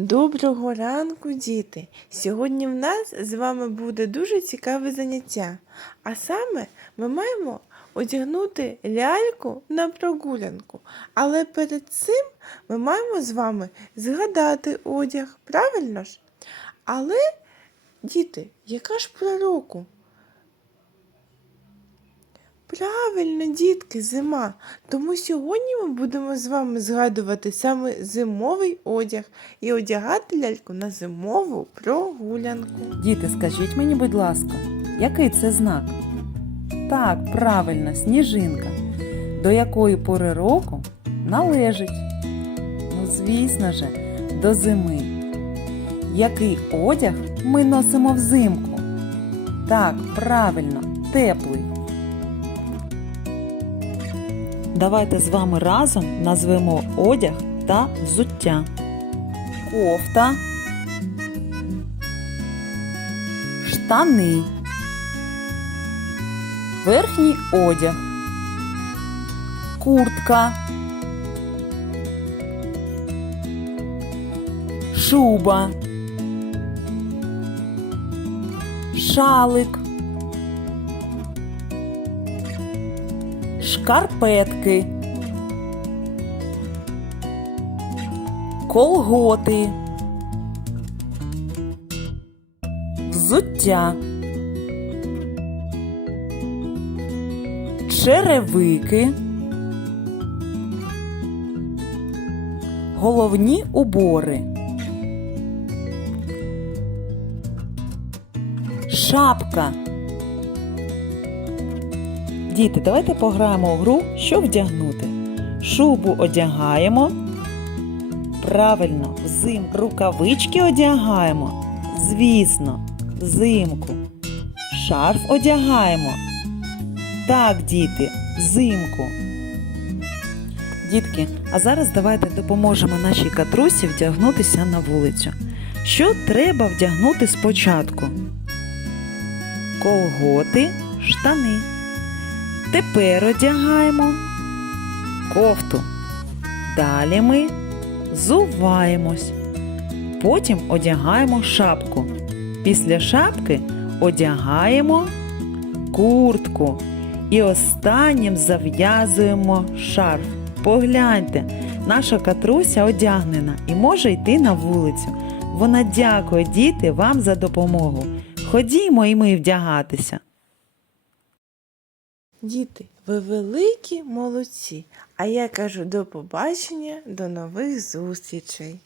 Доброго ранку, діти! Сьогодні в нас з вами буде дуже цікаве заняття. А саме ми маємо одягнути ляльку на прогулянку. Але перед цим ми маємо з вами згадати одяг, правильно ж? Але, діти, яка ж пора року? Правильно, дітки, зима. Тому сьогодні ми будемо з вами згадувати саме зимовий одяг і одягати ляльку на зимову прогулянку. Діти, скажіть мені, будь ласка, який це знак? Так, правильно, сніжинка. До якої пори року належить? Ну, звісно же, до зими. Який одяг ми носимо взимку? Так, правильно, теплий. Давайте з вами разом назвемо одяг та взуття. Кофта. штани, верхній одяг, куртка, шуба, шалик, шкарпетки, колготи. взуття, черевики, головні убори, шапка. Діти, давайте пограємо у гру, що вдягнути. Шубу одягаємо. Правильно, взим рукавички одягаємо. Звісно, взимку. Шарф одягаємо. Так, діти, взимку. Дітки, а зараз давайте допоможемо нашій катрусі вдягнутися на вулицю. Що треба вдягнути спочатку? Колготи, штани. Тепер одягаємо кофту. Далі ми зуваємось. Потім одягаємо шапку. Після шапки одягаємо куртку. І останнім зав'язуємо шарф. Погляньте, наша катруся одягнена і може йти на вулицю. Вона дякує, діти, вам за допомогу. Ходімо і ми вдягатися. Діти, ви великі молодці. А я кажу до побачення, до нових зустрічей.